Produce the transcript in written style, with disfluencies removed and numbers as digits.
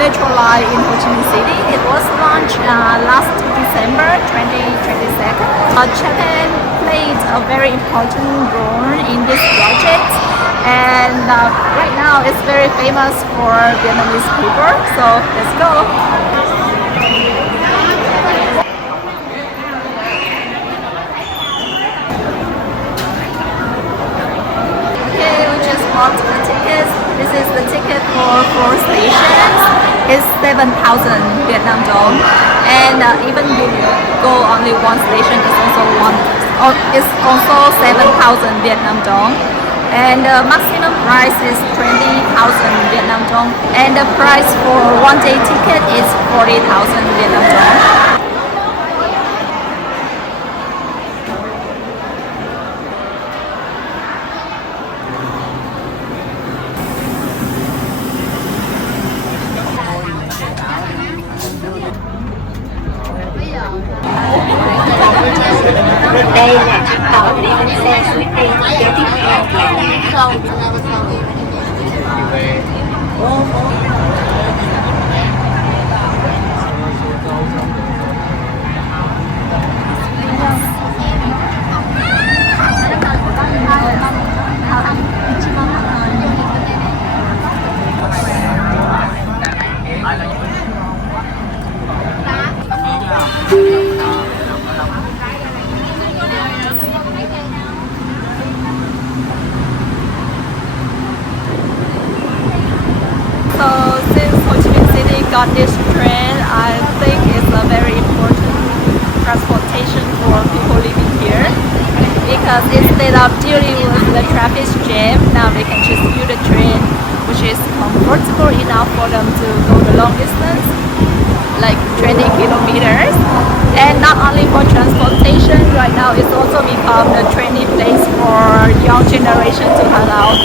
metro line in Ho Chi Minh City. It was launched last December 2022. Japan played a very important role in this project, and right now it's very famous for Vietnamese people. So let's go. The tickets. This is the ticket for 4 stations. It's 7,000 Vietnam dong, and even you go only one station, it's also 7,000 Vietnam dong. And the maximum price is 20,000 Vietnam dong, and the price for one-day ticket is 40,000 Vietnam dong. Đây là chiếc tàu đi lên xe suối tiên kế tiếp theo là nhà không. So since Ho Chi Minh City got this train, I think it's a very important transportation for people living here, because instead of dealing with the traffic jam, now they can just use the train, which is comfortable enough for them to go the long distance, like 20 kilometers. And not only for transportation, right now it's also become a trendy place for young generation to hang out.